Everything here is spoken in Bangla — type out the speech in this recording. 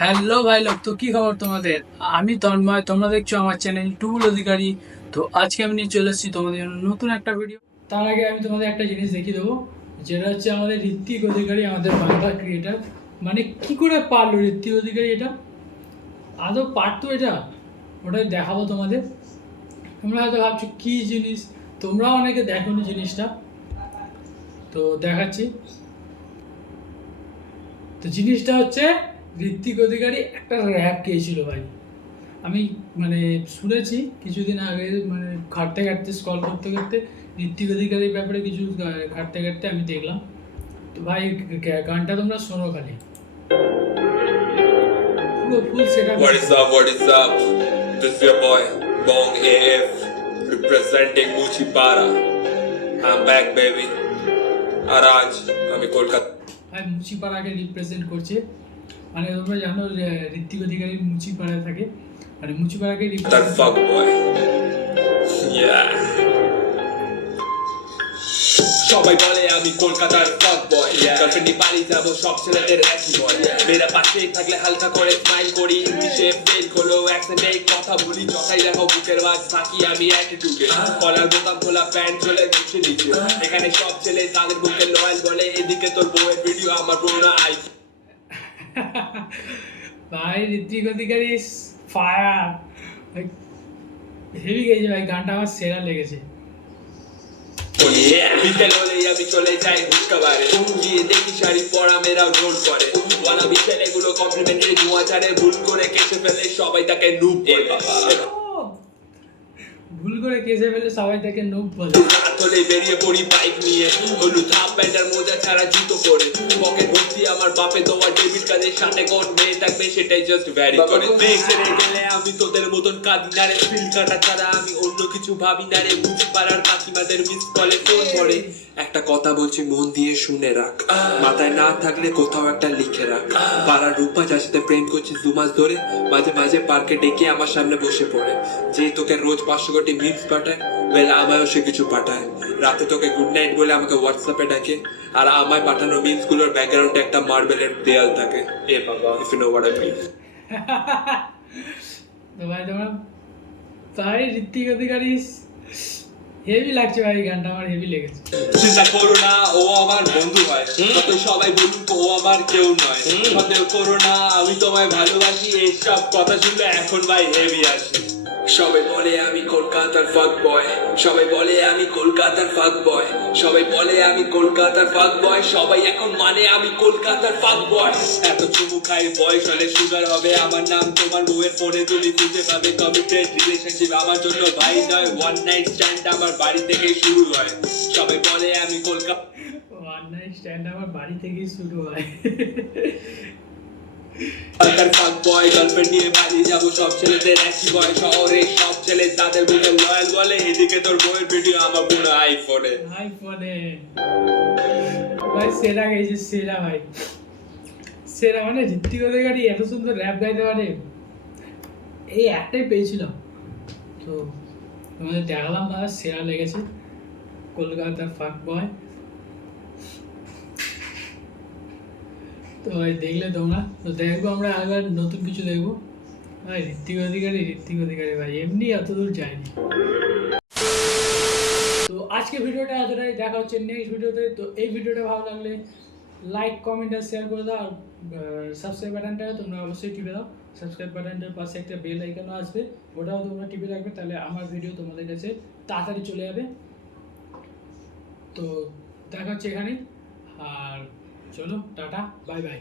হ্যালো ভাই লোক, তো কি খবর তোমাদের? আমি তন্ময়, তোমরা দেখছো আমার চ্যানেল টুবুল অধিকারী। তো আজকে আমি নিয়ে চলে এসেছি তোমাদের জন্য নতুন একটা ভিডিও। তার আগে আমি তোমাদের একটা জিনিস দেখিয়ে দেবো, যেটা হচ্ছে আমাদের ঋত্বিক অধিকারী, আমাদের বাংলা ক্রিয়েটার। মানে কি করে পারলো ঋত্বিক অধিকারী এটা? আদৌ পারতো এটা? ওটাই দেখাবো তোমাদের। তোমরা হয়তো ভাবছো কী জিনিস, তোমরাও অনেকে দেখোনি জিনিসটা, তো দেখাচ্ছি। তো জিনিসটা হচ্ছে, ঋত্বিক অধিকারী একটা র্যাপ গেয়েছিল ভাই। আমি মানে শুনেছি কিছুদিন আগে, মানে ঘাঁটতে ঘাঁটতে স্ক্রল করতে করতে ঋত্বিক অধিকারীর ব্যাপারে কিছু ঘাঁটতে ঘাঁটতে আমি দেখলাম। তো ভাই গানটা তোমরা শোনো খালি, পুরো ফুল সেটা। What is up? What is up? This is your boy Bong AF representing Muchipara. I'm back, baby. আর আজ আমি কলকাতা ভাই মুচিপাড়াকে রিপ্রেজেন্ট করছে। মানে তোমরা জানো ঋত্বিক অধিকারী মুচিপাড়ায় থাকে, মানে মুচিপাড়াকে তার রিপ্রেজেন্ট। fuck boy. Yeah. সবাই বলে আমি কলকাতার ফক বয়, গার্লফ্রেন্ডে বাড়ি যাবো সব ছেলেদের একই বয়। মেয়েরা পাশে থাকলে হালকা করে স্মাইল করি, ইংলিশে ফেল হলো অ্যাকসেন্টে কথা বলি, যথাই দেখো বুকের মাঝ থাকি আমি অ্যাটিটিউডে। কলার বোতাম খোলা প্যান্ট চলে গুছে নিচে, এখানে সব ছেলে তাদের বুকে লয়াল বলে, এদিকে তোর বউয়ের ভিডিও আমার পুরোনো আই। ভাই ঋত্বিক অধিকারী ফায়ার, হেভি গেছে ভাই, গানটা আমার সেরা লেগেছে। বিকেল হলেই আমি চলে যাই হুক্কা বারে, গিয়ে দেখি শাড়ি পরা মেয়েরাও জোর করে, ওয়ানাবি ছেলেগুলো কমপ্লিমেন্টারি ধোঁয়াচারে ভুল করে কেসে ফেলে সবাই তাকে নুব বলে। ভুল করে কেসে ফেলে সবাই তাকে নুব বলে। রাত হলে বেরিয়ে পড়ি বাইক নিয়ে, হলুদ হাফ প্যান্ট আর মোজা ছাড়া জুতো পরে, পকেট ভর্তি আমার বাপে দেওয়া ডেবিট কার্ডের সাথে কোন মেয়ে থাকবে সেটাই জাস্ট ভ্যারি করে। মেয়ে ছেড়ে গেলে আমি তোদের মতন কাঁদি না রে, ফিল কাটা ছাড়া আমি অন্য কিছু ভাবি না রে, বুঝি পাড়ার কাকিমাদের মিস কলে ফোন করে। একটা কথা বলছি মন দিয়ে শুনে রাখ, মাথায় না থাকলে কোথাও একটা লিখে রাখ। পাড়ার রূপা যার সাথে প্রেম করছিস 2 মাস ধরে, মাঝে মাঝে পার্কে ডেকে আমার সামনে বসে পড়ে, যে তোকে রোজ 500 কোটি মিমস পাঠায়, বেলা আমায়ও সে কিছু পাঠায়। রাতে তোকে গুড নাইট বলে আমাকে হোয়াটসঅ্যাপে ডাকে, আর আমায় পাঠানো মিমস গুলোর ব্যাকগ্রাউন্ডে একটা মার্বেলের দেয়াল থাকে। এ বাবা, if you know what I mean. তো ভাই তোমরা, তাই ঋত্বিক অধিকারী হেভি লাগছে ভাই, গানটা আমার হেভি লেগেছে। চিন্তা করো না, ও আমার বন্ধু হয়, যত সবাই বলুক ও আমার কেউ নয়। সন্দেহ করো না, আমি তোমায় ভালোবাসি, এইসব কথা শুনলে এখন ভাই হেভি আসে। সবাই বলে আমি কলকাতার ফাক বয়, সবাই বলে আমি কলকাতার ফাক বয়, সবাই বলে আমি কলকাতার ফাক বয়, সবাই এখন মানে আমি কলকাতার ফাক বয়। এত চুমু খাই বয়স হলে সুগার হবে, আমার নাম তোমার বউয়ের ফোনে তুমি খুঁজে পাবে। কমিটেড রিলেশনশিপ আমার জন্য ভাই নয়, ওয়ান নাইট স্ট্যান্ড আমার বাড়ি থেকেই শুরু হয়। সবাই বলে আমি কলকাতা ওয়ান নাইট স্ট্যান্ড আমার বাড়ি থেকেই শুরু হয়। ফাক বয়, গার্লফ্রেন্ড নিয়ে বাড়ি যাবো সব ছেলেদের একই বয়, শহরে সব ছেলে তাদের বুকে লয়াল বলে, এদিকে তোর বউয়ের ভিডিও আমার পুরো আইফোনে। আইফোনে ভাই সেরা গেছে, সেরা ভাই সেরা। মানে ঋত্বিক অধিকারী এত সুন্দর র্যাপ গাইতে পারে, এই একটাই পেয়েছিলাম। তো তোমাদের দেখালাম দাদা, সেরা লেগেছে কলকাতার ফাক বয়। তো ভাই দেখলে তোমরা, তো দেখবো আমরা আবার নতুন কিছু দেখবো ভাই। ঋত্বিক অধিকারী ভাই এমনি এত দূর যায়নি। তো আজকে ভিডিওটা এতটাই, দেখা হচ্ছে নেক্সট ভিডিওতে। তো এই ভিডিওটা ভালো লাগলে লাইক কমেন্ট আর শেয়ার করে দাও, আর সাবস্ক্রাইব বাটনটা তোমরা অবশ্যই টিপে দাও। সাবস্ক্রাইব বাটনটার পাশে একটা বেল আইকনও আসবে, ওটাও তোমরা টিপে রাখবে, তাহলে আমার ভিডিও তোমাদের কাছে তাড়াতাড়ি চলে যাবে। তো দেখা হচ্ছে এখানেই, আর চলো টাটা বাই বাই।